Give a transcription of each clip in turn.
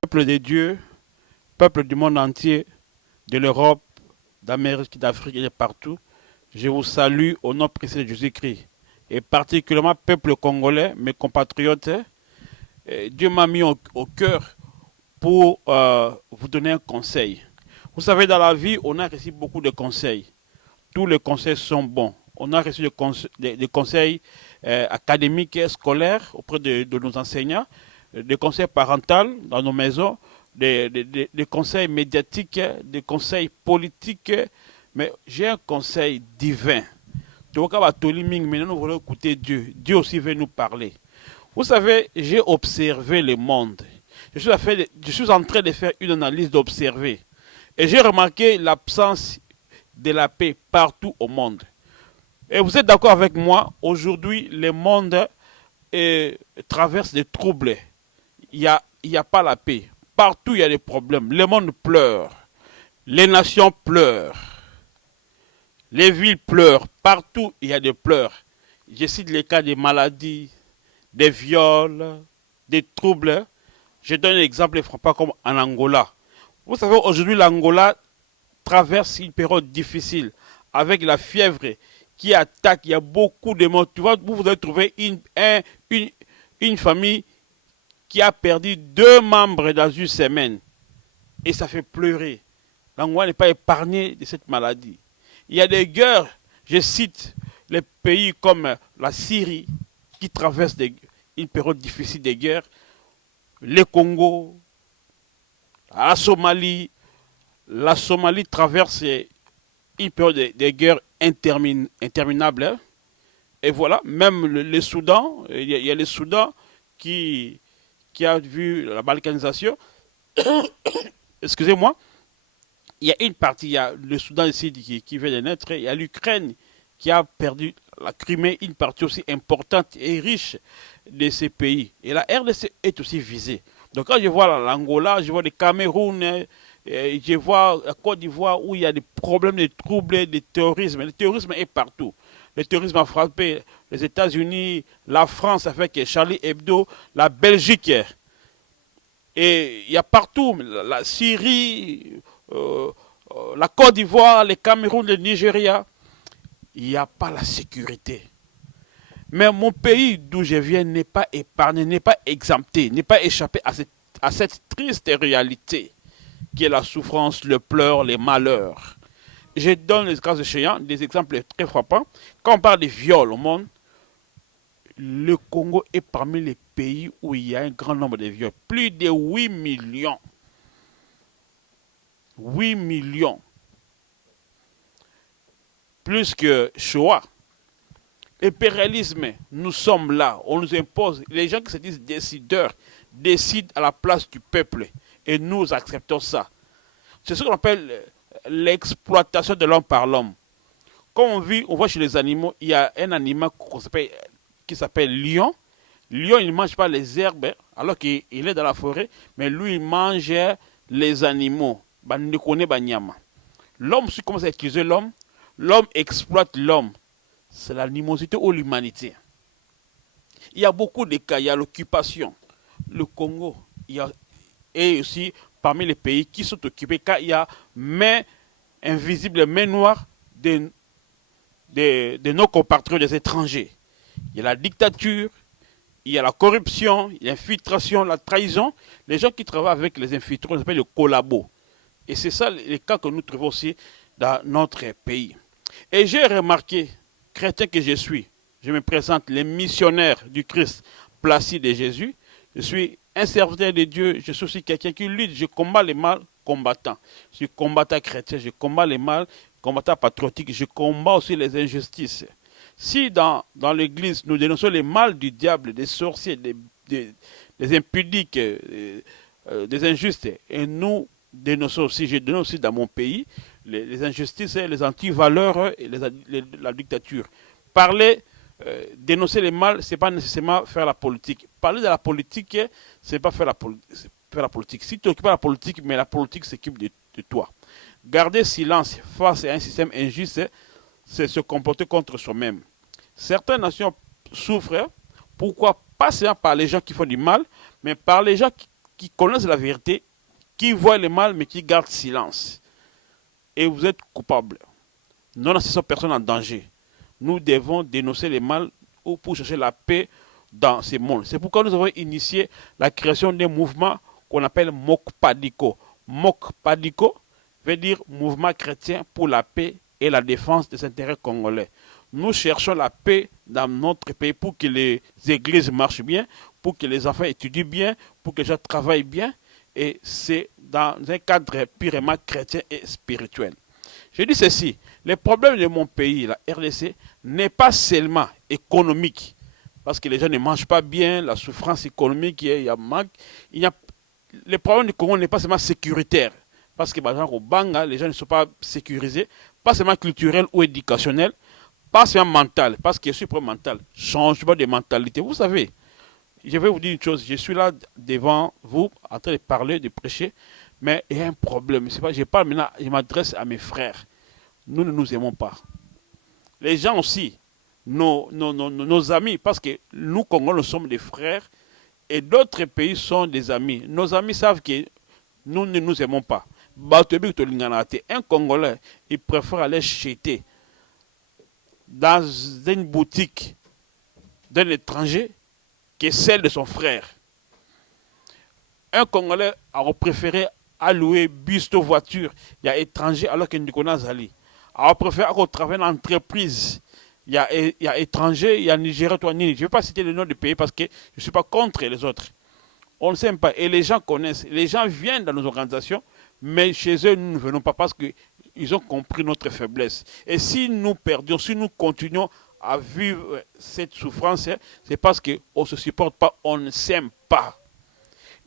Peuple de Dieu, peuple du monde entier, de l'Europe, d'Amérique, d'Afrique et de partout, je vous salue au nom précieux de Jésus-Christ. Et particulièrement, peuple congolais, mes compatriotes, Dieu m'a mis au cœur pour vous donner un conseil. Vous savez, dans la vie, on a reçu beaucoup de conseils. Tous les conseils sont bons. On a reçu des conseils académiques et scolaires auprès de nos enseignants, des conseils parentaux dans nos maisons, des conseils médiatiques, des conseils politiques. Mais j'ai un conseil divin. Maintenant, nous voulons écouter Dieu. Dieu aussi veut nous parler. Vous savez, j'ai observé le monde. Je suis en train de faire une analyse d'observer. Et j'ai remarqué l'absence de la paix partout au monde. Et vous êtes d'accord avec moi, aujourd'hui, le monde traverse des troubles. Il y a pas la paix. Partout, il y a des problèmes. Le monde pleure. Les nations pleurent. Les villes pleurent. Partout, il y a des pleurs. Je cite les cas des maladies, des viols, des troubles. Je donne un exemple frappant comme en Angola. Vous savez, aujourd'hui, l'Angola traverse une période difficile avec la fièvre qui attaque. Il y a beaucoup de morts. Tu vois, vous allez trouver une famille qui a perdu 2 membres dans une semaine. Et ça fait pleurer. L'Angola n'est pas épargnée de cette maladie. Il y a des guerres. Je cite les pays comme la Syrie qui traverse une période difficile de guerre. Le Congo, la Somalie. La Somalie traverse une période de guerre interminable. Et voilà, même le Soudan, il y a le Soudan qui a vu la balkanisation. Excusez-moi. Il y a une partie, il y a le Soudan ici qui vient de naître, il y a l'Ukraine qui a perdu la Crimée, une partie aussi importante et riche de ces pays. Et la RDC est aussi visée. Donc quand je vois l'Angola, je vois le Cameroun, je vois la Côte d'Ivoire où il y a des problèmes de troubles, de terrorisme. Le terrorisme est partout. Le terrorisme a frappé les États-Unis, la France avec Charlie Hebdo, la Belgique. Et il y a partout, la Syrie, la Côte d'Ivoire, le Cameroun, le Nigeria. Il n'y a pas la sécurité. Mais mon pays d'où je viens n'est pas épargné, n'est pas exempté, n'est pas échappé à cette triste réalité qui est la souffrance, le pleur, les malheurs. Je donne les cas échéants, des exemples très frappants. Quand on parle de viols au monde, le Congo est parmi les pays où il y a un grand nombre de viols. Plus de 8 millions. 8 millions. Plus que Shoah. L'impérialisme, nous sommes là, on nous impose. Les gens qui se disent décideurs décident à la place du peuple. Et nous acceptons ça. C'est ce qu'on appelle l'exploitation de l'homme par l'homme. Quand on voit chez les animaux, il y a un animal qui s'appelle lion. Lion, il ne mange pas les herbes, alors qu'il est dans la forêt, mais lui, il mange les animaux. L'homme, si commence à utiliser l'homme, l'homme exploite l'homme. C'est l'animosité ou l'humanité. Il y a beaucoup de cas, il y a l'occupation. Le Congo, et aussi parmi les pays qui sont occupés, car il y a main invisible, main noire de nos compatriotes des étrangers. Il y a la dictature, il y a la corruption, il y a l'infiltration, la trahison. Les gens qui travaillent avec les infiltrés, on les appelle les collabos. Et c'est ça les cas que nous trouvons aussi dans notre pays. Et j'ai remarqué, chrétien que je me présente les missionnaires du Christ, Placide de Jésus. Je suis un serviteur de Dieu, je suis aussi quelqu'un qui lutte, je combats les mal combattants. Je suis combattant chrétien, je combats les mal combattants patriotiques, je combats aussi les injustices. Si dans l'église, nous dénonçons les mal du diable, des sorciers, des impudiques, des injustes, et nous dénonçons aussi, je dénonce aussi dans mon pays, les injustices, les antivaleurs et la dictature. Parler, dénoncer les mal, ce n'est pas nécessairement faire la politique. Parler de la politique, ce n'est pas faire la politique. faire la politique. Si tu t'occupes de la politique, mais la politique s'occupe de toi. Garder silence face à un système injuste, c'est se comporter contre soi-même. Certaines nations souffrent. Pourquoi? Pas seulement par les gens qui font du mal, mais par les gens qui connaissent la vérité, qui voient le mal, mais qui gardent silence. Et vous êtes coupable. Nous n'assistons personne en danger. Nous devons dénoncer le mal ou pour chercher la paix dans ce monde. C'est pourquoi nous avons initié la création d'un mouvement qu'on appelle Mokpadiko. Mokpadiko veut dire mouvement chrétien pour la paix et la défense des intérêts congolais. Nous cherchons la paix dans notre pays pour que les églises marchent bien, pour que les enfants étudient bien, pour que les gens travaillent bien. Et c'est dans un cadre purement chrétien et spirituel. Je dis ceci, le problème de mon pays, la RDC, n'est pas seulement économique, parce que les gens ne mangent pas bien, la souffrance économique, il y a manque. Le problème du Congo n'est pas seulement sécuritaire, parce que par exemple au Banga, les gens ne sont pas sécurisés, pas seulement culturel ou éducationnel, pas seulement mental, parce que je suis pro mental, changement de mentalité. Vous savez, je vais vous dire une chose, je suis là devant vous, en train de parler, de prêcher, mais il y a un problème. C'est pas, je parle maintenant, je m'adresse à mes frères. Nous ne nous aimons pas. Les gens aussi, nos amis, parce que nous, Congolais, nous sommes des frères, et d'autres pays sont des amis. Nos amis savent que nous ne nous aimons pas. Un Congolais, il préfère aller jeter dans une boutique d'un étranger que celle de son frère. Un Congolais a préféré allouer bus de voiture, il y a étranger alors qu'il ne connaît pas. Il a préféré travailler dans l'entreprise. Il y a étranger, il y a Nigeria, toi, Nini. Je ne vais pas citer le nom du pays parce que je ne suis pas contre les autres. On ne s'aime pas. Et les gens connaissent. Les gens viennent dans nos organisations, mais chez eux, nous ne venons pas parce qu'ils ont compris notre faiblesse. Et si nous perdons, si nous continuons à vivre cette souffrance, c'est parce qu'on ne se supporte pas, on ne s'aime pas.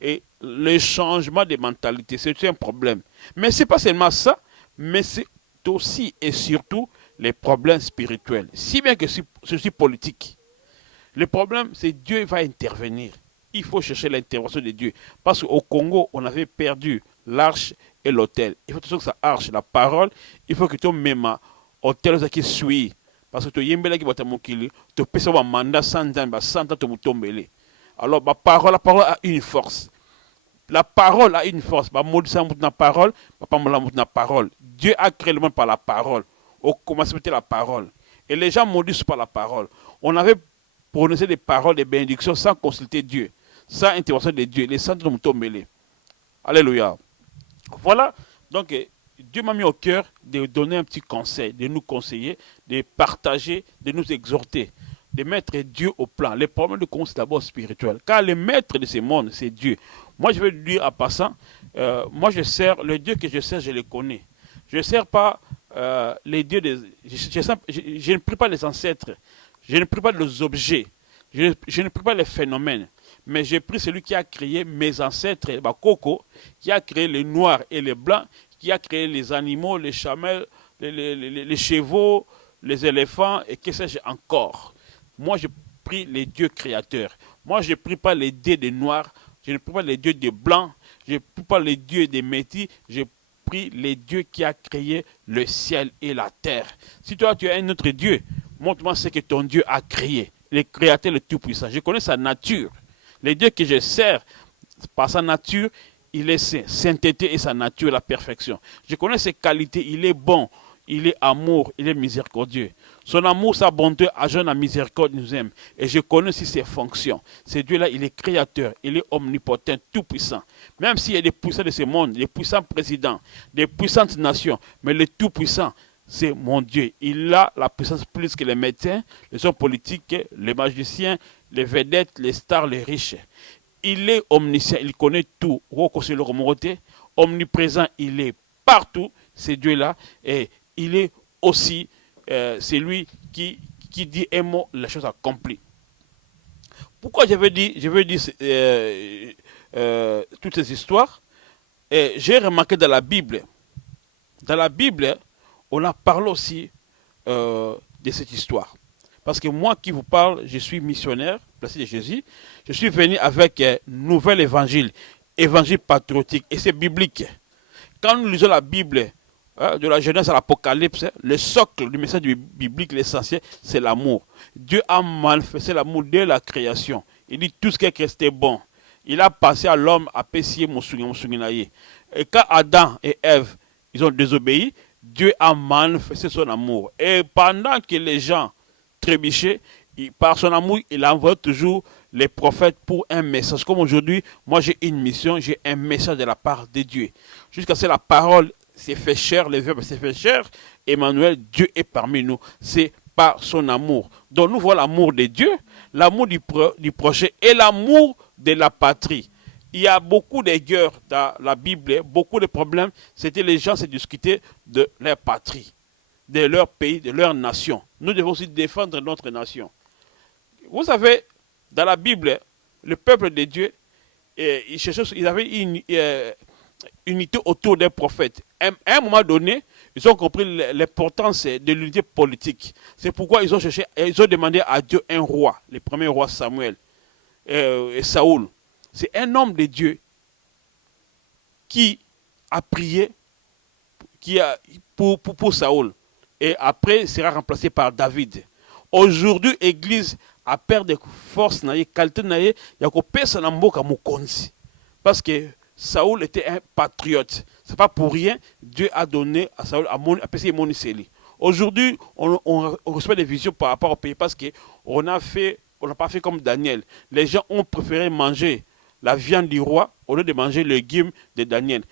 Et le changement de mentalité, c'est un problème. Mais ce n'est pas seulement ça, mais c'est aussi et surtout les problèmes spirituels. Si bien que ceci politique. Le problème, c'est que Dieu va intervenir. Il faut chercher l'intervention de Dieu. Parce qu'au Congo, on avait perdu l'arche et l'autel. Il faut que ça arche, la parole, il faut que tu m'aimes l'autel qui suit. Parce que tu yembela qui bata mokili, tu peux savoir mandat sans ans, sans ans tu mutombele. Alors la parole a une force. La parole a une force. Parole. Dieu a créé le monde par la parole. Au commencement c'était la parole. Et les gens maudissent par la parole. On avait prononcé des paroles, des bénédictions sans consulter Dieu, sans intervention de Dieu. Les saints de mutombele. Alléluia. Voilà. Donc Dieu m'a mis au cœur de donner un petit conseil, de nous conseiller, de partager, de nous exhorter, de mettre Dieu au plan. Les problèmes de Congo, c'est d'abord spirituel. Car le maître de ce monde, c'est Dieu. Moi, je vais dire en passant, moi, le Dieu que je sers, je le connais. Je ne sers pas les dieux je ne prie pas les ancêtres. Je ne prie pas les objets. Je ne prie pas les phénomènes. Mais j'ai pris celui qui a créé mes ancêtres, Coco, qui a créé les noirs et les blancs, qui a créé les animaux, les chamelles, les chevaux, les éléphants et que sais-je encore. Moi, je prie les dieux créateurs. Moi, je ne prie pas les dieux des noirs, je ne prie pas les dieux des blancs, je ne prie pas les dieux des métis, je prie les dieux qui a créé le ciel et la terre. Si toi, tu as un autre Dieu, montre-moi ce que ton Dieu a créé. Le créateur, le tout-puissant. Je connais sa nature. Les dieux que je sers, par sa nature, il est saint. Sainteté et sa nature, la perfection. Je connais ses qualités. Il est bon, il est amour, il est miséricordieux. Son amour, sa bonté, agent la miséricorde, nous aime. Et je connais aussi ses fonctions. Ce Dieu-là, il est créateur, il est omnipotent, tout-puissant. Même s'il y a des puissants de ce monde, des puissants présidents, des puissantes nations, mais le tout-puissant, c'est mon Dieu. Il a la puissance plus que les médecins, les hommes politiques, les magiciens, les vedettes, les stars, les riches. Il est omniscient, il connaît tout. Omniprésent, il est partout, c'est Dieu-là. Et il est aussi celui qui dit un mot, la chose accomplie. Pourquoi je veux dire toutes ces histoires? J'ai remarqué dans la Bible, on a parlé aussi de cette histoire. Parce que moi qui vous parle, je suis missionnaire, placé de Jésus. Je suis venu avec un nouvel évangile. évangile patriotique et c'est biblique. Quand nous lisons la Bible, de la Genèse à l'Apocalypse, le socle du message biblique, l'essentiel, c'est l'amour. Dieu a manifesté l'amour dès la création. Il dit tout ce qui est resté bon. Il a passé à l'homme à Pessie Moussouginaye. Et quand Adam et Ève, ils ont désobéi, Dieu a manifesté son amour. Et pendant que les gens trébuchaient, par son amour, il envoie toujours les prophètes pour un message. Comme aujourd'hui, moi j'ai une mission, j'ai un message de la part de Dieu. Jusqu'à ce que la parole s'est fait chair, le verbe s'est fait chair, Emmanuel, Dieu est parmi nous. C'est par son amour. Donc nous voyons l'amour de Dieu, l'amour du prochain et l'amour de la patrie. Il y a beaucoup de guerres dans la Bible, beaucoup de problèmes. C'était les gens se discutaient de leur patrie, de leur pays, de leur nation. Nous devons aussi défendre notre nation. Vous savez, dans la Bible, le peuple de Dieu, ils avaient une unité autour des prophètes. À un moment donné, ils ont compris l'importance de l'unité politique. C'est pourquoi ils ont demandé à Dieu un roi, le premier roi Samuel et Saoul. C'est un homme de Dieu qui a prié pour Saoul. Et après, il sera remplacé par David. Aujourd'hui, l'Église a perdu des forces, qualité, il y a personne parce que Saoul était un patriote. Ce n'est pas pour rien Dieu a donné à Saoul à Pessie Moniseli. Aujourd'hui, on reçoit des visions par rapport au pays parce qu'on n'a pas fait comme Daniel. Les gens ont préféré manger la viande du roi au lieu de manger le légume de Daniel.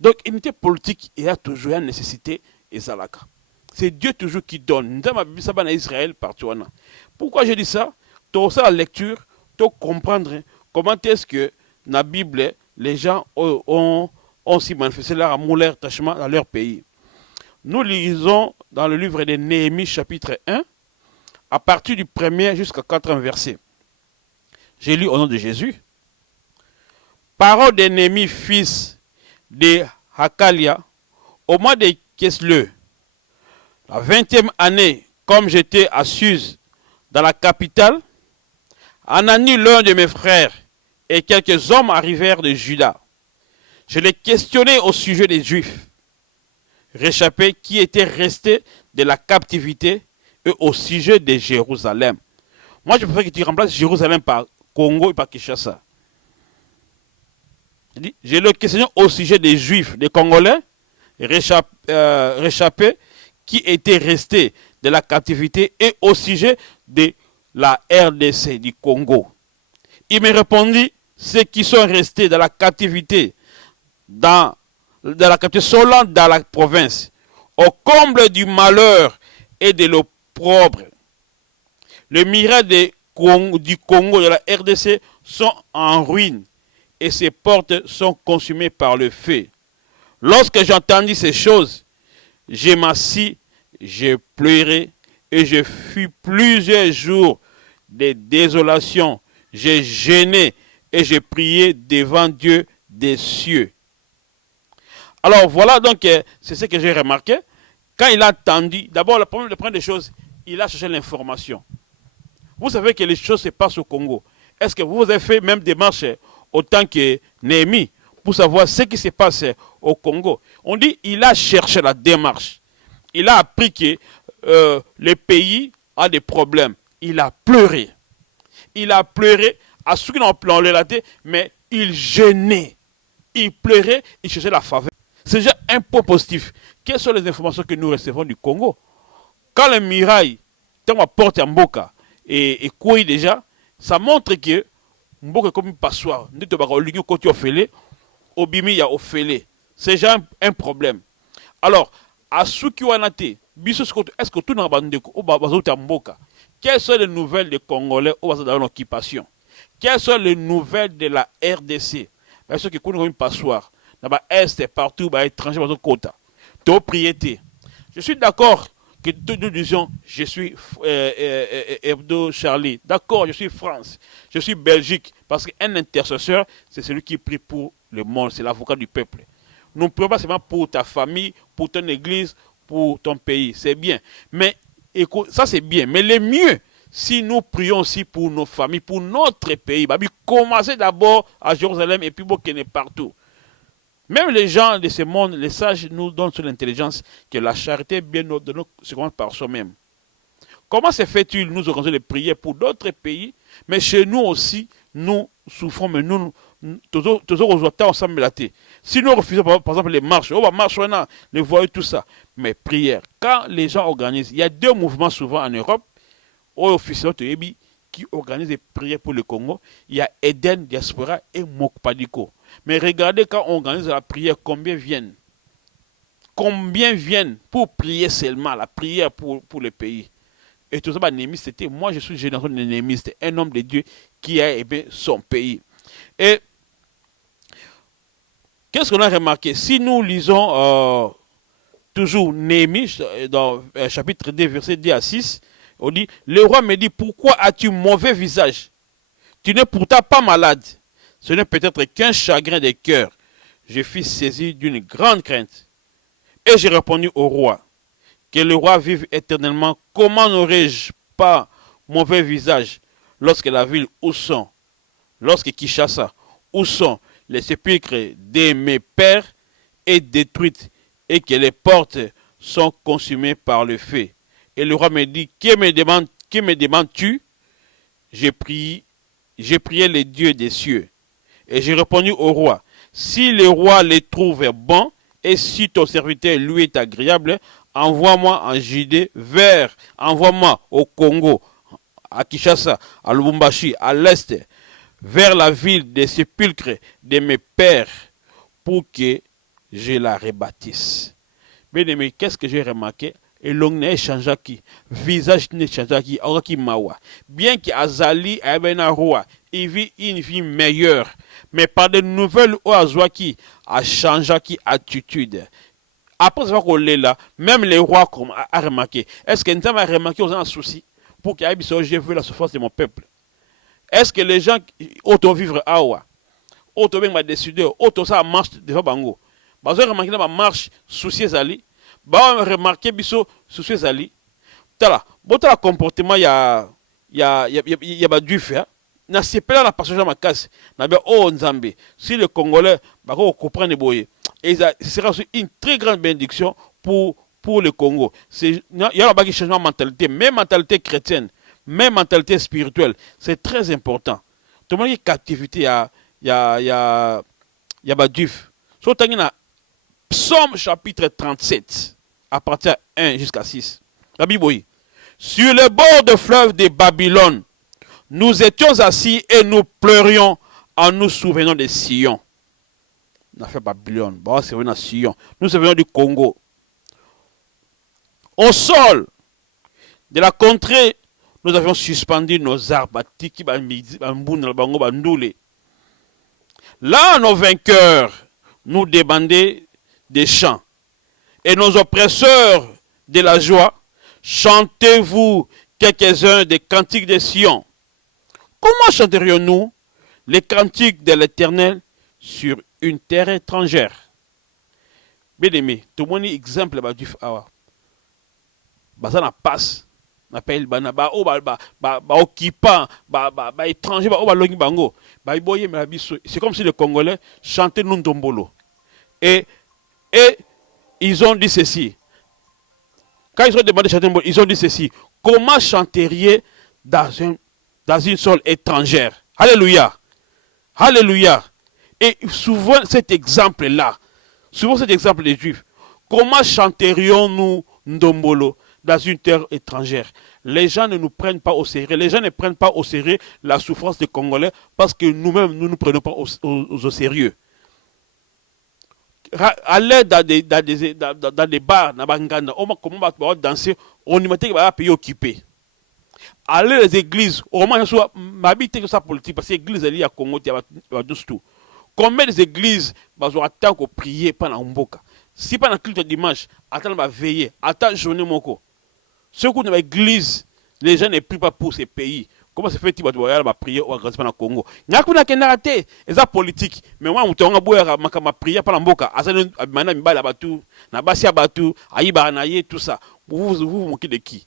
Donc, unité politique, il y a toujours une nécessité et zalaka. C'est Dieu toujours qui donne. Israël partout. Pourquoi je dis ça? Tout ça, la lecture, tout comprendre comment est-ce que dans la Bible, les gens ont aussi manifesté leur amour, leur attachement à leur pays. Nous lisons dans le livre de Néhémie, chapitre 1, à partir du 1er jusqu'à 4e verset. J'ai lu au nom de Jésus. Parole de Néhémie, fils de Hakalia, au mois de Kesle, la 20e année, comme j'étais à Suse, dans la capitale, Anani, l'un de mes frères, et quelques hommes arrivèrent de Juda. Je les questionnais au sujet des Juifs réchappés qui étaient restés de la captivité et au sujet de Jérusalem. Moi, je préfère que tu remplaces Jérusalem par Congo et par Kinshasa. Je les questionnais au sujet des Juifs, des Congolais réchappés qui étaient restés de la captivité et au sujet de la RDC du Congo. Il me répondit, ceux qui sont restés dans la captivité, dans la captivité seulement dans la province, au comble du malheur et de l'opprobre. Les mirages du Congo, de la RDC, sont en ruine et ses portes sont consumées par le feu. Lorsque j'entendis ces choses, je m'assis, je pleurai et je fus plusieurs jours de désolation. J'ai jeûné et j'ai prié devant Dieu des cieux. Alors voilà donc, c'est ce que j'ai remarqué. Quand il a entendu, d'abord la première des choses, il a cherché l'information. Vous savez que les choses se passent au Congo. Est-ce que vous avez fait même des marches autant que Néhémie pour savoir ce qui se passe au Congo? On dit qu'il a cherché la démarche. Il a appris que le pays a des problèmes. Il a pleuré. Il a pleuré à ceux qui n'ont pas relaté, mais il jeûnait. Il pleurait, il cherchait la faveur. C'est déjà un point positif. Quelles sont les informations que nous recevons du Congo? Quand le mirail, quand on porte en Mboka et couille déjà, ça montre que Mboka est comme une passoire. Nous avons côté Ophélie, Obimi ya Ophélie. C'est déjà un problème. Alors, à ceux qui ont été, est-ce que tout le monde a Mboka? Quelles sont les nouvelles des Congolais dans l'occupation? Quelles sont les nouvelles de la RDC? Ceux qui connaissent une passoire. Dans l'Est, partout, dans l'étranger, dans le quota. Je suis d'accord que nous disions, je suis Hebdo Charlie. D'accord, je suis France. Je suis Belgique. Parce qu'un intercesseur, c'est celui qui prie pour le monde. C'est l'avocat du peuple. Nous ne prions pas seulement pour ta famille, pour ton église, pour ton pays. C'est bien. Mais écoute, ça c'est bien. Mais le mieux, si nous prions aussi pour nos familles, pour notre pays, commencez d'abord à Jérusalem et puis bon qu'il est partout. Même les gens de ce monde, les sages nous donnent sur l'intelligence que la charité bien de nous se commence par soi-même. Comment se fait-il nous organiser des prières pour d'autres pays, mais chez nous aussi, nous souffrons, mais nous, toujours aux ensemble. Si nous refusons par exemple les marches, on va marcher, les voyages, tout ça, mais prière. Quand les gens organisent, il y a deux mouvements souvent en Europe, officiellement qui organisent des prières pour le Congo. Il y a Eden Diaspora et Mokpadiko. Mais regardez quand on organise la prière, combien viennent? Combien viennent pour prier seulement, la prière pour le pays? Et tout ça, Néhémie, c'était, moi je suis génération de Néhémie, c'était un homme de Dieu qui a aimé son pays. Et qu'est-ce qu'on a remarqué? Si nous lisons toujours Néhémie, dans chapitre 2, verset 10 à 6, on dit, le roi me dit, pourquoi as-tu mauvais visage? Tu n'es pourtant pas malade. Ce n'est peut-être qu'un chagrin de cœur. Je fus saisi d'une grande crainte. Et j'ai répondu au roi, que le roi vive éternellement. Comment n'aurais-je pas mauvais visage lorsque la ville où sont, lorsque Kinshasa, où sont les sépulcres de mes pères est détruite et que les portes sont consumées par le feu? Et le roi me dit, que me demandes-tu? J'ai prié les dieux des cieux. Et j'ai répondu au roi, si le roi les trouve bons, et si ton serviteur lui est agréable, envoie-moi en Judée envoie-moi au Congo, à Kinshasa, à Lubumbashi, à l'est, vers la ville des sépulcres de mes pères, pour que je la rebâtisse. Bien aimé, qu'est-ce que j'ai remarqué? Et l'on ne changea qui, visage ne changea qui, qui mawa. Bien qu'Azali ait un roi, il vit une vie meilleure, mais par de nouvelles oazouaki a changé qui attitude. Après ça qu'on est là, même les rois a remarqué. Est-ce que nous avons remarqué aux un souci pour qu'il y ait j'ai vu la souffrance de mon peuple? Est-ce que les gens auto vivre awa, auto bien m'a décidé, auto ça marche devant bango. Bah vous remarqué dans marche souci Zali. Bah on remarqué biso souci Zali. Tala, bon tala comportement il y a du fait. Na sepela la passage ma casse. Na bien oh Nzambe. Si les Congolais bah comprendre boye. Et ça sera aussi une très grande bénédiction pour le Congo. Il y a un changement de mentalité, même mentalité chrétienne, même mentalité spirituelle. C'est très important. Tout le monde est captivité, il y a Baduf. Surtout dans Psaume chapitre 37, à partir de 1 jusqu'à 6. La Bible dit, sur le bord de fleuve de Babylone, nous étions assis et nous pleurions en nous souvenant de Sion. On a fait Babylone, bon, c'est venu à Sion. Nous venons du Congo. Au sol de la contrée, nous avions suspendu nos arbres. Là, nos vainqueurs nous demandaient des chants. Et nos oppresseurs de la joie, chantez-vous quelques-uns des cantiques de Sion. Comment chanterions-nous les cantiques de l'Éternel sur une terre étrangère? Bien aimé, tout le monde est exemple du Fawa. Bazana passe, n'appelle Banaba, occupant, étranger, longi bango. C'est comme si les Congolais chantaient Nundombolo. Et ils ont dit ceci. Quand ils ont demandé de chanter, ils ont dit ceci. Comment chanteriez dans une sol étrangère? Alléluia. Alléluia. Et souvent cet exemple-là, des Juifs, comment chanterions-nous Ndombolo dans une terre étrangère? Les gens ne nous prennent pas au sérieux. Les gens ne prennent pas au sérieux la souffrance des Congolais parce que nous-mêmes, nous ne nous prenons pas au sérieux. Aller dans des bars, comment on va danser, on y mettait un pays occupé. Aller les églises, au moins, m'habiter que ça politique, parce que l'église, elle est à Congo, il y a tout. Combien d'églises vont attendre qu'on prie pendant Mboka? Si pendant le culte dimanche, attendre va veiller, attendre journée moko. Ceux qui ont l'église, les gens ne prient pas pour ces pays. Comment se fait-il que va prier au pendant le Congo? Il y a qui n'a raté, et ça politique. Mais moi, je vais prier pendant Mboka. Maintenant, je vais batu, tout ça. Vous vous moquez de qui?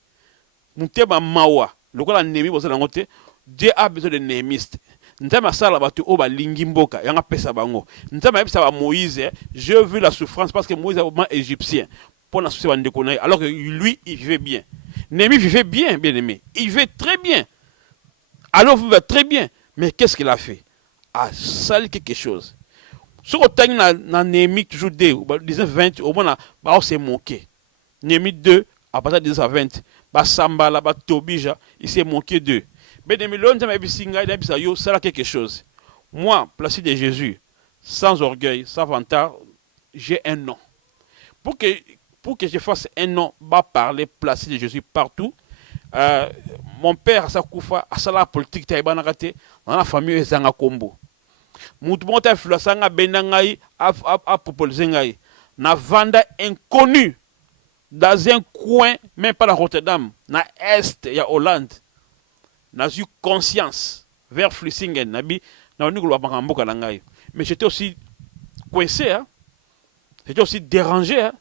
Mouteba mawa. lokola Néhémie bozala ngote, Dieu a besoin de néhémistes. Nzambe asala bato o balingi mboka yanga pesa bango. Nzambe ayebisa ba Moïse, je veux la souffrance parce que Moïse est un égyptien pour la souffrance de connaître alors que lui il vivait bien. Néhémie vivait bien, bien aimé. Il vivait très bien. Alors vous vivez très bien, mais qu'est-ce qu'il a fait? A sali quelque chose. Ce qu'on a dans Néhémie toujours 2, 19-20, au moins on s'est moqué. Néhémie 2, à partir de 19-20, Sambala, Tobija, il s'est moqué d'eux. Mais Néhémie, l'on a ça quelque chose. Moi, placé de Jésus, sans orgueil, sans vantard, j'ai un nom. Pour que je fasse un nom, va parler, placé de Jésus partout. Mon père, Sakoufa, a la politique, dans la famille, Zanga Kombo. Moutoumonta influençanga benangai a popolzengai na vanda inconnu dans un coin même pas dans Rotterdam na est ya Hollande n'a eu conscience vers Vlissingen nabi na onikulo bakamboka nangai mais j'étais aussi coincé hein? J'étais aussi dérangé hein?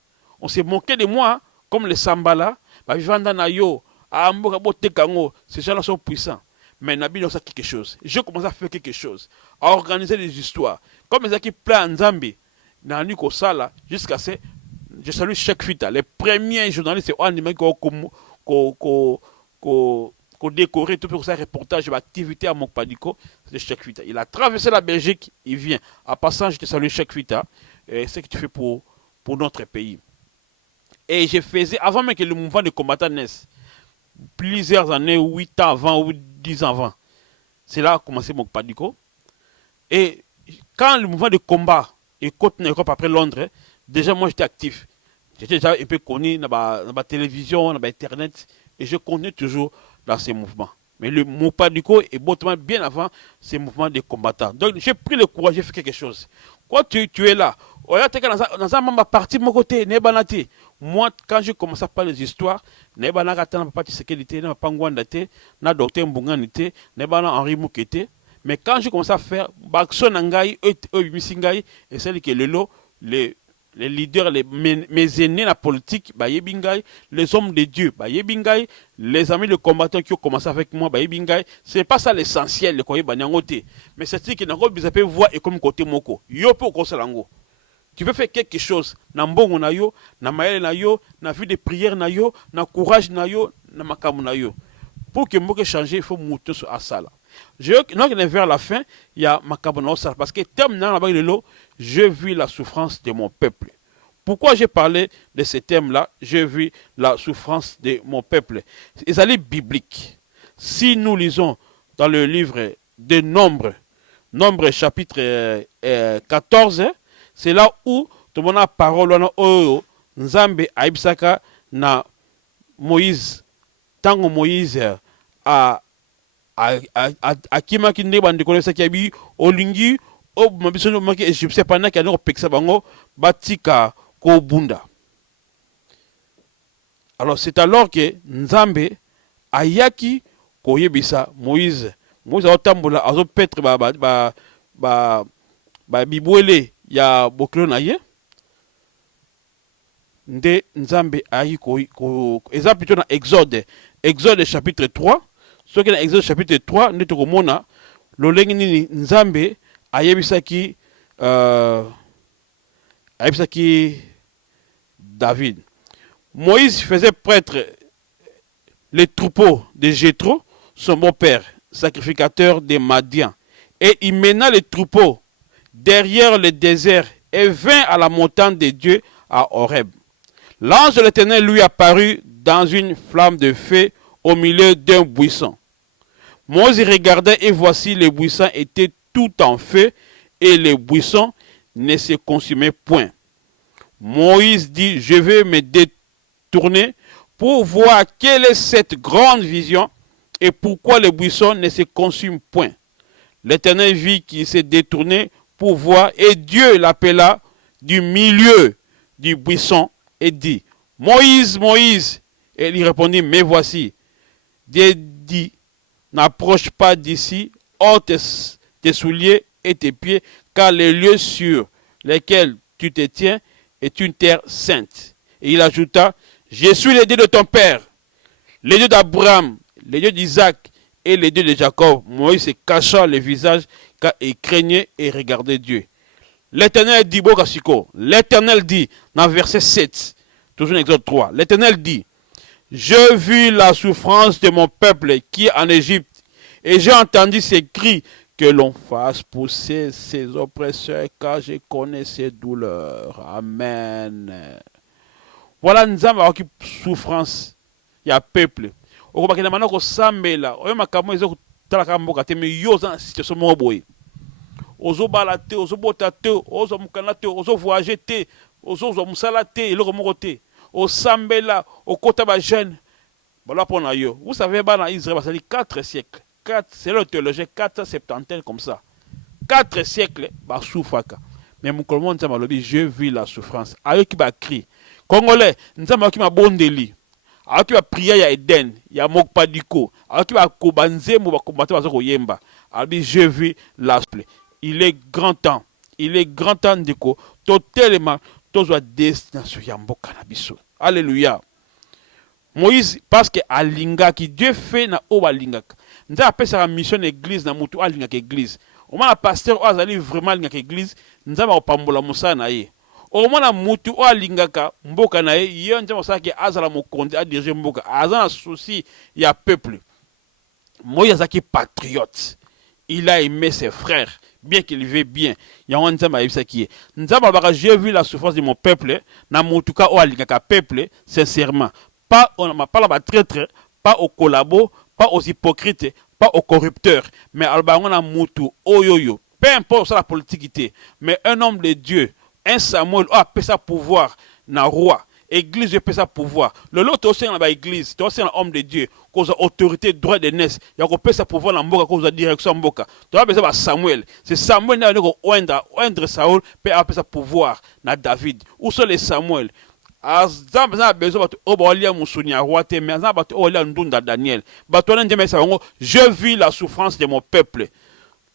On s'est moqué de moi hein? Comme les Sambala ba vivanda na yo a mboka botekango ces gens-là sont puissants. Mais Nabi a quelque chose. Je commence à faire quelque chose. À organiser des histoires. Comme les qui plein Nzambi. Nani ko sala jusqu'à ce. Je salue chaque fita. Les premiers journalistes qui décoré tout pour ça reportage d'activité à Mokpadiko. C'est chaque fita. Il a traversé la Belgique. Il vient. En passant, je te salue chaque fita. Et c'est ce que tu fais pour notre pays. Et je faisais, avant même que le mouvement de combattants naisse, plusieurs années, 8 ans avant ou 10 ans avant. C'est là a commencé mon Padiko. Et quand le mouvement de combat est côte en Europe après Londres, déjà moi j'étais actif. J'étais déjà un peu connu dans la télévision, dans Internet, et je connais toujours dans ces mouvements. Mais le mot Padiko est bien avant ces mouvements de combattants. Donc j'ai pris le courage, j'ai fait quelque chose. Quand tu es là, dans un parti de mon côté, moi, quand je commence à parler des histoires, je ne sais pas de sécurité, je ne sais pas de docteur Mbunganité, je ne sais pas Henri Moukete. Mais quand je commence à faire, et celle qui est les leaders, mes aînés dans la politique, les hommes de Dieu, les amis de combattants qui ont commencé avec moi, ce n'est pas ça l'essentiel, mais c'est ce qui n'a pas voir et comme côté moko. Tu peux faire quelque chose, na mbongo na yo, na maele na yo, na vie de prière na yo, na courage na yo, na makamu na yo. Pour que moko changer, il faut monter sur Asala. Vers la fin, il y a makamu na Asala parce que terme dans la l'eau, je vis la souffrance de mon peuple. Pourquoi j'ai parlé de ce thème-là? Je vis la souffrance de mon peuple. C'est allé biblique. Si nous lisons dans le livre de Nombre chapitre 14, c'est là où tout le monde a parole Nzambe aibsaka na Moïse. Tango Moïse a kima kinde bande connaître qui abi olingi o mabisono maki égyptien pendant qu'il y a no peksa bango batika ko bunda. Alors c'est alors que Nzambe ayaki ko yebisa Moïse a tambola azo petre ba bibwele ya boklo na ye nde Nzambe ayi ko eza plutôt na Exode chapitre 3. Ce qui est dans Exode chapitre 3 nde tokomona lolengi nini Nzambe ayebisaki David. Moïse faisait prêtre les troupeaux de Jéthro, son beau-père, sacrificateur des Madians, et il mena les troupeaux derrière le désert et vint à la montagne de Dieu à Horeb. L'ange de l'Éternel lui apparut dans une flamme de feu au milieu d'un buisson. Moïse regardait et voici le buisson était tout en feu et le buisson ne se consumait point. Moïse dit, je vais me détourner pour voir quelle est cette grande vision et pourquoi le buisson ne se consume point. L'Éternel vit qu'il s'est détourné pour voir et Dieu l'appela du milieu du buisson et dit, Moïse, Moïse. Et il répondit, mais voici. Dieu dit, n'approche pas d'ici, ôte tes souliers et tes pieds, car les lieux sur lesquels tu te tiens est une terre sainte. Et il ajouta, je suis le Dieu de ton père, le Dieu d'Abraham, le Dieu d'Isaac et le Dieu de Jacob. Moïse se cachant le visage car il craignait et regardait Dieu. L'Éternel dit, l'Éternel dit, dans verset 7, toujours en Exode 3, l'Éternel dit, je vis la souffrance de mon peuple qui est en Égypte, et j'ai entendu ces cris, que l'on fasse pousser ses oppresseurs, car je connais ses douleurs. Amen. Voilà nzambe a souffrance. Il y a peuple. Au Bakina Manoko Sambela, Oyo Makamo Ezo Talakamboka, Teme Yosa, situation Moboy. Ozo balate, ozo botate, ozo mukanate, ozo voyagete, ozo musalate, et le remorote. Au Sambela, au Kotaba jeune. Voilà pour yo. Vous savez, dans Israël, ça dit 4 siècles. C'est le théologien 470 comme ça. 4 siècles, bah soufaka. Mais mon colmon, je vis la souffrance. Ayo qui va crier. Congolais, nous avons qui m'a bondeli. Ayo qui va prier ya Eden, ya Mokpadiko. Ayo qui va kobanze, mou va combattre bazoko yemba. Ayo je vis la souffrance. Il est grand temps. Il est grand temps de ko. Totalement, tous la destination ya mboka na biso. Alléluia. Moïse, parce que alinga qui Dieu fait na o alingaka. Nous avons sa mission d'église na mutu alingaka église. Au moins, le pasteur a vraiment alingaka église. Nous avons pambola musa na ye. Au moins, la mutu alingaka mboka na ye. Yé nous avons ça que azala mokonde a dirigé mboka. Azala souci ya peuple. Moïse a qui patriote. Il a aimé ses frères, bien qu'il vive bien. Il y a un nzamba ça qui est. Nzamba baka j'ai vu la souffrance de mon peuple. Na mutu ka o alingaka peuple sincèrement. Pas on m'a pas la traître, pas au collabo, pas aux hypocrites, pas aux corrupteurs, mais on a mutu oyoyo. Peu importe la politique, mais un homme de Dieu, un Samuel a pu sa pouvoir na roi. Église peut sa pouvoir. Le lot aussi dans l'église, tu aussi un homme de Dieu, cause autorité droit de naissance, il y a peut sa pouvoir dans mboka cause direction mboka. Tu as besoin de Samuel. C'est Samuel qui a oindre Saül peut appeler sa pouvoir na David. Où sont les Samuel? Je vis la souffrance de mon peuple.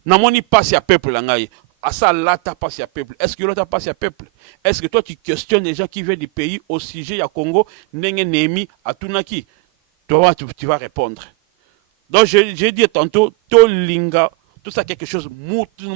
Namoni passe à peuple langaye. Asa lata passe à peuple. Est-ce que l'autre passe à peuple? Est-ce que toi tu questionnes les gens qui viennent du pays au sujet ya Congo, Nenge Nemi, Atunaki? Toi tu vas répondre. Donc j'ai dit tantôt, Tolinga, tout ça quelque chose, tout le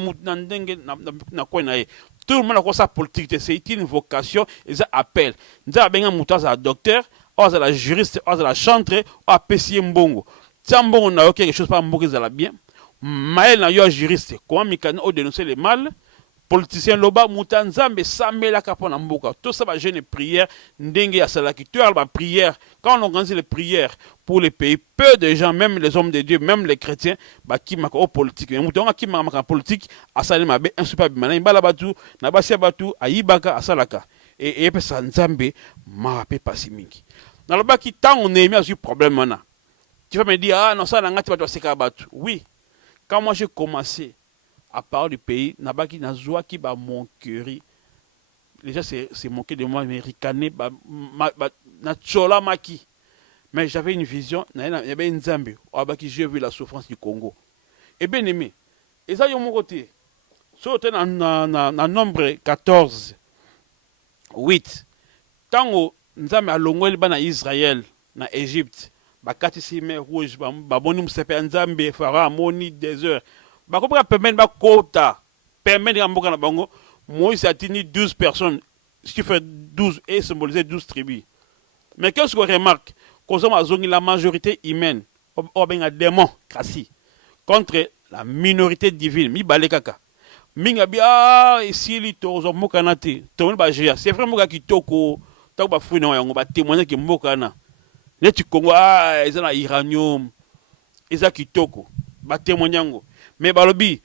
monde a sa politique, c'est une vocation, et ça appelle. Nous avons un docteur, ou un juriste, ou un chantre, ou un pessier mbongo. Si on a quelque chose pas mbongo, ça bien. Maël n'a eu un juriste, comment Mikano dénoncer le mal, politicien loba, moutanzambe, samela kapona mboka. Tout ça va jeûner prière, ndenge ya salaki. Tu as la prière, quand on organise les prières pour les pays, peu de gens, même les hommes de Dieu, même les chrétiens, bah qui m'a au politique. Mais moutonga qui m'a en politique, à salima be un super bimana, imbala batu, nabasia batu, ayibaka, asalaka. Et puis ça nzambe, m'a pe pasi mingi. Dans le bas qui tant on est mis à ce problème maintenant. Tu vas me dire, ah non, ça n'a pas de seka batu. Oui. Quand moi j'ai commencé à parler du pays, nabaki na joie qui ba mon cœur. Les gens c'est moqué de moi, mais ricané, na chola maki. Mais j'avais une vision, il y avait une Zambie, j'ai vu la souffrance du Congo. Et bien aimé, et ça, il y a mon côté. Sur le nombre 14, 8, tant que nous avons allongé en Israël, en Égypte, bakati si mer rouge, baboni msepe Nzambe, Pharaon, moni désert. Bakopra permettre ba quota, permettre à mboka na bango, Moïse a tenu 12 personnes, ce qui fait 12 et symboliser 12 tribus. Mais qu'est-ce qu'on remarque? La majorité humaine, un démon kasi, contre la minorité divine, mi balekaka. Minga bi ici li tozo mokanate, to ba jia. C'est vraiment moka kitoko, ta ba fui na yango ba témoigner ki mokana. Les tu Congo ils ont iranium, ils ont kitoko, ba témoigner yango. Mais balobi,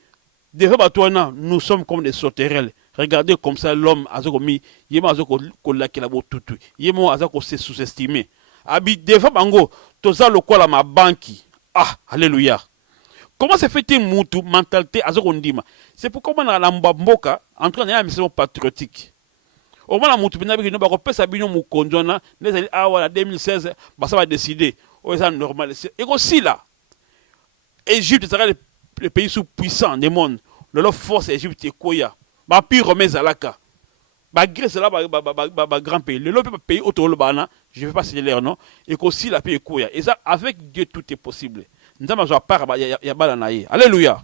des fois batouana, nous sommes comme des sauterelles. Regardez comme ça l'homme azoko mi, yema azoko kolakela botutu. Yema azoko se sous-estimer. Abi defa bango toza lokola ma banki. Ah, alléluia. Comment se fait-il mutu mentalité azoko ndima? C'est pourquoi on a la mboka en train de mission patriotique. Au moins la mutu bina bino ba ko pesa bino mu konjona, les awa 2016 ba ça va décider. Oh ça normal. Et aussi là. Égypte sera le pays sous puissant du monde. Leur force Égypte est koya. Ba pi remet zalaka. Grèce là, grand pays. Le pays autour de Bana, je ne vais pas citer leur nom, et qu'aussi la pays est. Et ça, avec Dieu, tout est possible. Nous avons part, alléluia.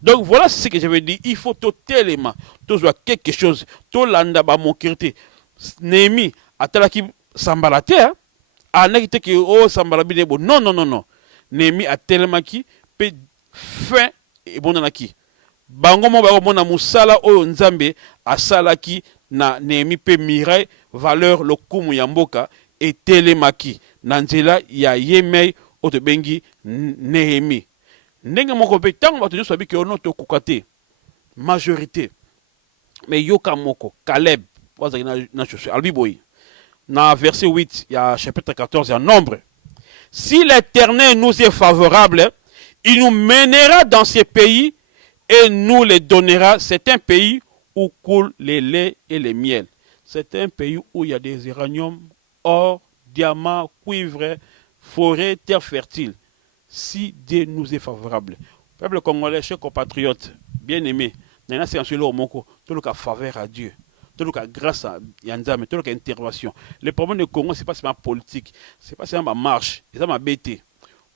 Donc voilà ce que je veux dire. Il faut totalement, quelque chose, tout l'anda ba mon kirté. Némi, atalaki sambalate, anakite ki o sambalabine bo. Non, non, non, non. Némi a tellement qui peut fin et bon nanaki. Bango mo ba mona musala o nzambe asalaki na Némi pe mirai valeur le kumu ya mboka et telemaki. Nanzela ya yemei o te bengi Némi. Ndenge moko pe tango bato nyonso babiki ono to kokate majorité mais yoka moko Caleb wazaki na Josué albiboyi na verset 8 il y a chapitre 14 il y a nombre. Si l'Éternel nous est favorable, il nous mènera dans ces pays et nous les donnera. C'est un pays où coulent les laits et les miels. C'est un pays où il y a des uraniums, or, diamants, cuivre, forêts, terres fertiles. Si Dieu nous est favorable. Peuple congolais, chers compatriotes, bien-aimés, nous avons tout faveur à Dieu. Tout le grâce à Yanzame, tout le intervention. Le problème du Congo, ce n'est pas seulement politique, ce n'est pas seulement ma marche, c'est ma bêtise.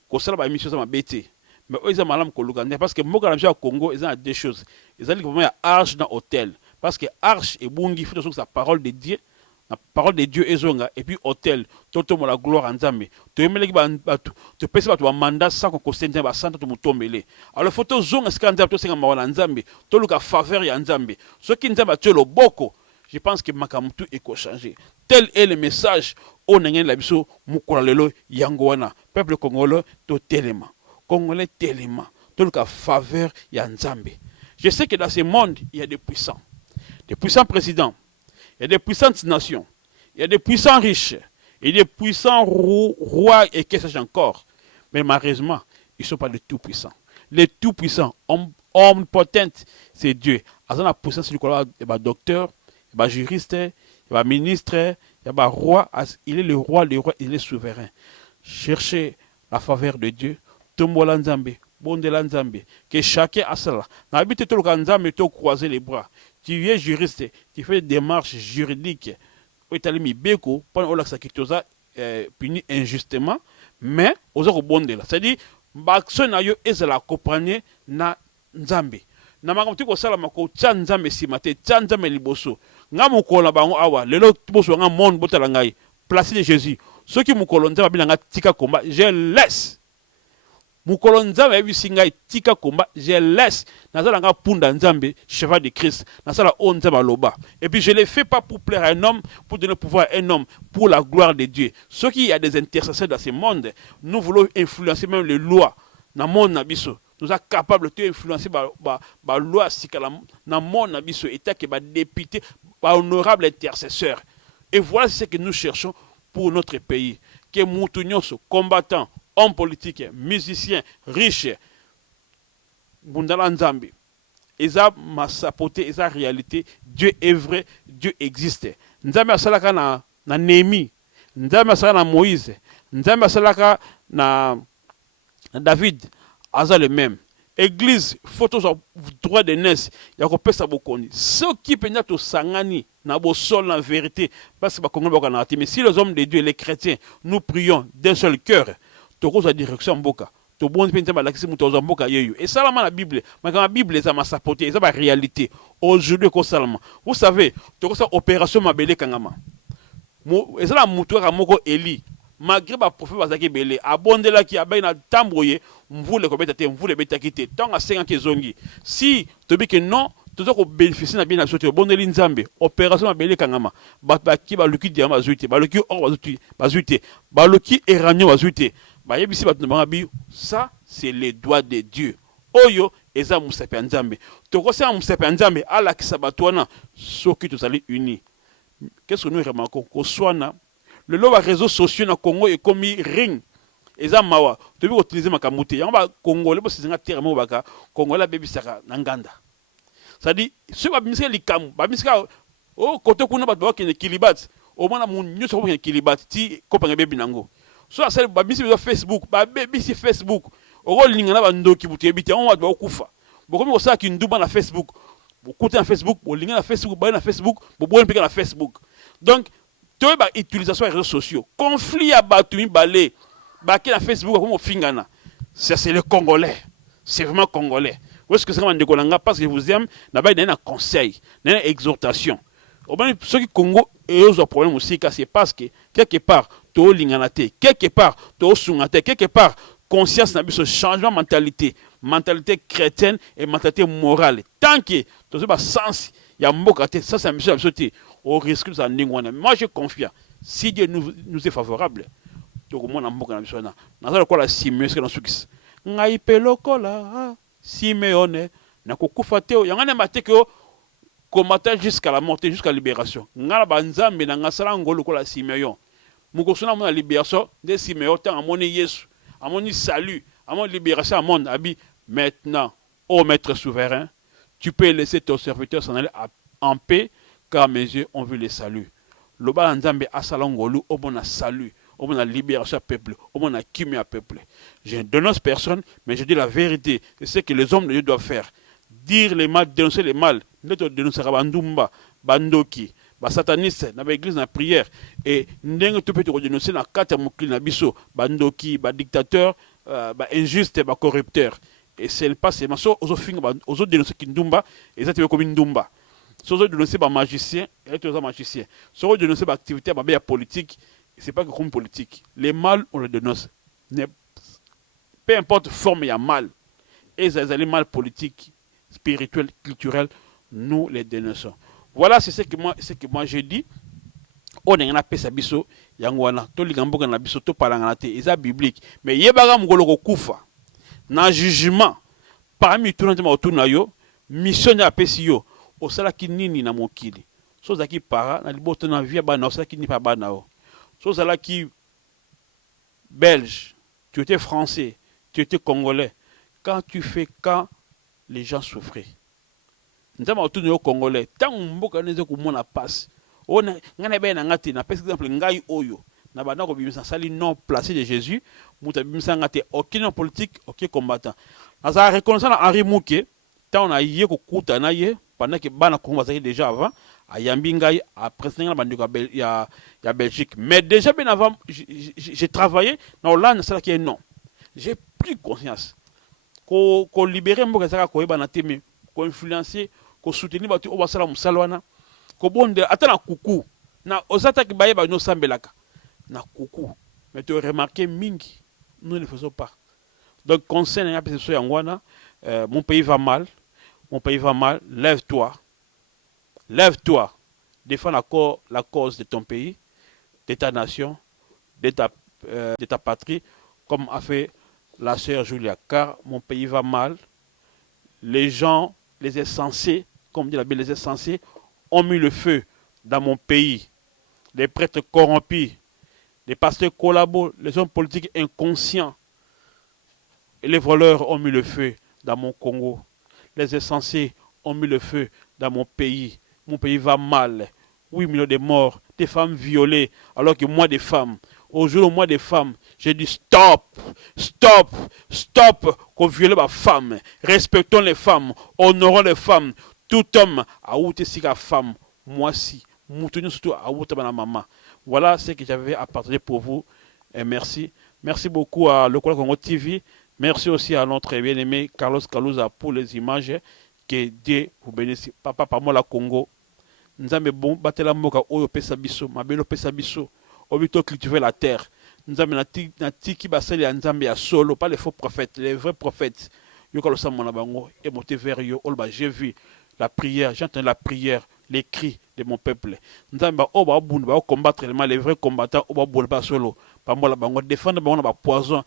Quand ça ma mission, c'est ma bêtise. Mais eux, ils ont mal parce que moi, quand je suis au Congo, ils ont deux choses. Ils ont dit qu'il y a arche dans l'hôtel. Parce que arche et bungi, il faut que la parole de Dieu. La parole de Dieu est zonga et puis hôtel tout la gloire en Zambie tu tu peux pas tu mandat sans qu'on considère ba santo tu mutombele alors photo zonga skanza to senga mawala Nzambe to luka faveur ya Nzambe ce qui Nzambe tu le boko je pense que makamutu eko changer tel est le message au nengene la biso mukola lelo yango wana peuple congolais to telema congolais telema to luka faveur ya Nzambe. Je sais que dans ce monde il y a des puissants présidents. Il y a des puissantes nations, il y a des puissants riches, il y a des puissants rois et qu'est-ce que encore. Mais malheureusement, ils ne sont pas les tout-puissants. Les tout-puissants, omnipotents, c'est Dieu. À la puissance, il y a docteur, il y a juriste, il y a ministre, il y a roi. Il est le roi, il est souverain. Cherchez la faveur de Dieu. Tombola Nzambe, Bondela Nzambe, que chacun a cela. N'habite tout le Nzambe, tu croiser les bras. Tu es juriste, tu fais des démarches juridiques. Tu as mis Beko, pendant que tu as puni injustement, mais aux autres bondela. C'est-à-dire, Bakson a eu et la compagnie na Nzambe. Na makamti ko sala mako tsa Nzambe simate, tsa Nzambe liboso. Nga mukola bango awa, lelo boso nga monde botala ngai. Place de Jésus. Ceux qui mukola Nzambe bilanga tika combat, je laisse. Mukolo Nzambe ebisinga tika komba, je laisse nazala nga punda Nzambe cheval de Christ nazala o Nzambe loba. Et puis je ne le fais pas pour plaire à un homme, pour donner pouvoir à un homme, pour la gloire de Dieu. Ceux qui y a des intercesseurs dans ce monde, nous voulons influencer même les lois dans le monde nabiso. Nous sommes capables d'influencer la loi dans le monde nabiso état que député, honorable intercesseur. Et voilà ce que nous cherchons pour notre pays. Que nous combattants, hommes politiques, musiciens, riches, Bundala Nzambe. Eza ma sapoté, eza réalité. Dieu est vrai, Dieu existe. Nzambe asalaka na Némi, Nzambe asalaka na Moïse, Nzambe asalaka na David, aza le même. Église, photo sur droit de naissance, il y a qu'on peut s'abokoni. Ceux qui peuvent to sangani, na bo sol la vérité, parce que mais si les hommes de Dieu, les chrétiens, nous prions d'un seul cœur, toko sa direction mboka to bon penza ba lakisi muto mboka yeyo et ça la Bible mais quand la Bible est ma sapoté c'est la réalité aujourd'hui ko salama vous savez toko sa opération mabele kangama mo et ça la muto ka moko Eli malgré ba prophète bazaki belé abondela ki abaina tamboye mvule ko beta te mvule beta kite tant à 5 ans zongi si to bi que non tout ko bénéficier na bien na sote bondeli Nzambe opération mabele kangama ba ki ba luki diama zuite ba luki or bazuite ba luki eranyo bazuite. Ça, c'est les doigts de Dieu. Oyo, eza musape Nzambe. Toko se musape Nzambe, ala kisabatwana, soki tous allés unis. Qu'est-ce que nous remarquons? Qu'au soina, le lot de réseaux sociaux na Congo est comme ring. Eza mawa. Tu peux utiliser ma kamute. Yamba Congo, le boss c'est un terme au baka. Congo la baby saka nanganda. Ça dit, ce va miser l'ikamu. Ba miska, oh, kote kuna batwa qui ne kilibat. Au moins, mon news sur le kilibat. Ti, kopanga baby nango. So asali babisi sur Facebook, babisi Facebook. Oro lingana ba ndoki butu ebiti on wa kufa. Bokomi osala ki nduba na Facebook. Beaucoup na Facebook, beaucoup na Facebook, beaucoup na Facebook, beaucoup na Facebook. Donc, tu as utilisation des réseaux sociaux. Conflit à Batumi Balé, Baki na Facebook, comme au Fingana. Ça, c'est le Congolais. C'est vraiment Congolais. Où est-ce que c'est comme un parce que je vous aime, là-bas, il y a un conseil, il y a une exhortation. Au moins, ceux qui Congo et eux ont problème aussi, c'est parce que, quelque part, tu as l'inganate, quelque part, tu as sungate, quelque part, conscience n'a ce changement de mentalité chrétienne et mentalité morale. Tant que tu as sens, il y a un mot ça c'est un monsieur absolument au risque de ça. Moi je confie, si Dieu nous est favorable, tu as au moins un mot comme ça. Dans le cas de Simeon, c'est dans ce qui ngai pelokola Simeone na kokufate ya ngane mateke combattant jusqu'à la mort, jusqu'à la libération. Ngala banzambe na ngasala ngolo kola Simeon. Mukosuna mo la libération de Simeon tant amoni Yesu. À mon salut, à mon libération, à mon habit. Maintenant, ô maître souverain, tu peux laisser ton serviteur s'en aller en paix, car mes yeux ont vu le salut. Le bas nzambe asalangolu, au bon salut, au bon libération à peuple, au bon kimi à peuple. Je ne dénonce personne, mais je dis la vérité. C'est ce que les hommes de Dieu doivent faire. Dire les mal, dénoncer les mal. Nous dénoncer Bandumba, Bandoki. Ba sataniste na ba église na prière et ndenge tout peut dénoncer na kata mokili na biso bandoki ba dictateur ba injuste ba corrupteur et c'est pas seulement so ozo finga ozo dénoncer kindumba et ça te comme ndumba so ozo dénoncer ba magicien et tu magicien so ozo dénoncer ba activité ba politique c'est pas que comme politique les mal on le dénonce peu importe forme il y a mal et les mal politique spirituel culturel nous les dénonçons. Voilà, c'est ce que moi j'ai dit. On est en appel sabiso, yangwana, to ligamboka na biso to palanganate, isa biblique. Mais yebaga mugolo kufa. Na jugement, parmi tout le monde autour na yo, mission ya pesi yo, osala kinini na mokili. So zaki para na liboto na via ba na osala kinini pa ba na o. So zala ki belge, tu étais français, tu étais congolais. Quand les gens souffraient. Nous avons tout le Congolais. Tant que nous avons la passe. On a exemple ngai oyo. Na bana ko bimisa sali non placé de Jésus. Muta bimisa ngate aucun politique, aucun combattant. Na za reconnaissant Henri Mouké, tant on a yé ko kuta na yé pendant que bana combattait déjà avant. A yambi ngai a président la bande ya Belgique. Mais déjà bien avant j'ai travaillé dans Hollande ça qui est non. J'ai pris conscience ko libérer mboka saka ko yeba na teme ko influencer ko soutenir batu o basala musalwana ko bonde atana kuku na osata ki baye ba no sambelaka na kuku mais tu remarqué mingi nous ne le faisons pas donc conseil na personne yangwana mon pays va mal lève-toi défends la cause de ton pays de ta nation de ta patrie comme a fait la sœur Julia car mon pays va mal les gens les insensés, comme dit la Bible, les insensés, ont mis le feu dans mon pays. Les prêtres corrompus, les pasteurs collabos, les hommes politiques inconscients et les voleurs ont mis le feu dans mon Congo. Les insensés ont mis le feu dans mon pays. Mon pays va mal. 8 millions de morts, des femmes violées, alors que moi des femmes. Aujourd'hui, moi des femmes, j'ai dit stop, qu'on viole les femmes. Respectons les femmes, honorons les femmes. Tout homme a outé si la femme, moi si, moutonnions surtout a outé ma maman. Voilà ce que j'avais à partager pour vous. Et merci. Merci beaucoup à Le Congo TV. Merci aussi à notre bien-aimé Carlos Kalouza pour les images. Que Dieu vous bénisse. Papa, par moi la Congo. Nous avons bon batela moka oyo pesa biso, mabelo pesa biso. Obito cultiver la terre. Nous avons na tiki basali ya nzambe ya solo, pas les faux prophètes, les vrais prophètes. Yo kalo samona bango et monter vers yo. Olba j'ai vu la prière, j'ai entendu la prière, les cris de mon peuple. Nous avons oba bundu ba combattre les vrais combattants oba bundu ba solo. Pas moi la bango défendre bango na poison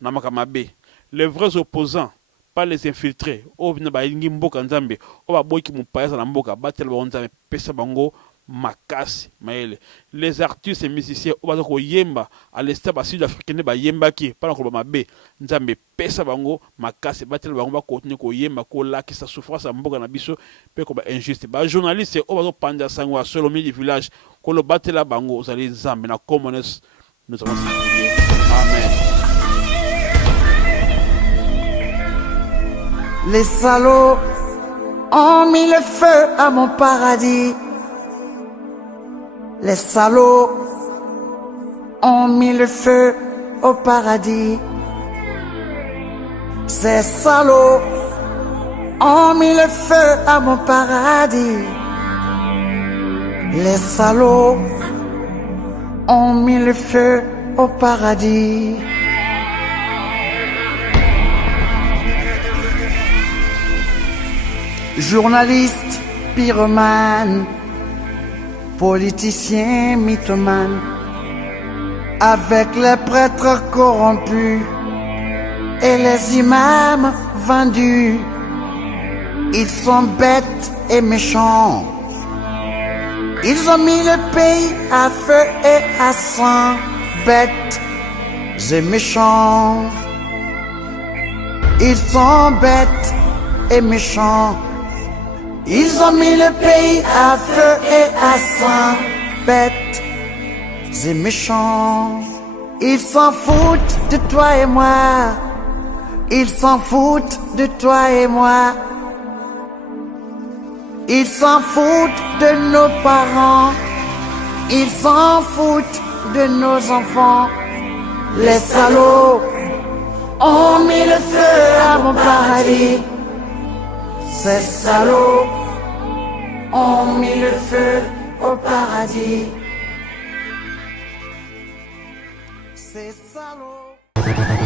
na makamabe. Les vrais opposants pas les infiltrés. O bina ba ingi mboka nzambe. O ba boy ki mupaya na mboka batel ba nzambe pesa bango makasi maele. Les artistes et musiciens o ba ko yemba à l'est ba sud-africain ba yemba ki pas ko ba mabe nzambe pesa bango makasi batel bango ba continuer ko yemba ko la ki sa souffrance mboka na biso pe ko ba injuste. Ba journaliste o ba panda sango solo mi du village ko lo batela bango aux allez nzambe na commonest nous avons prié. Amen. Les salauds ont mis le feu à mon paradis. Les salauds ont mis le feu au paradis. Ces salauds ont mis le feu à mon paradis. Les salauds ont mis le feu au paradis. Journalistes, pyromanes, politiciens, mythomanes, avec les prêtres corrompus et les imams vendus, ils sont bêtes et méchants. Ils ont mis le pays à feu et à sang, bêtes et méchants. Ils sont bêtes et méchants. Ils ont mis le pays à feu et à sang, bêtes et méchants. Ils s'en foutent de toi et moi. Ils s'en foutent de toi et moi. Ils s'en foutent de nos parents. Ils s'en foutent de nos enfants. Les salauds ont mis le feu à mon paradis. Ces salauds ont mis le feu au paradis. Ces salauds.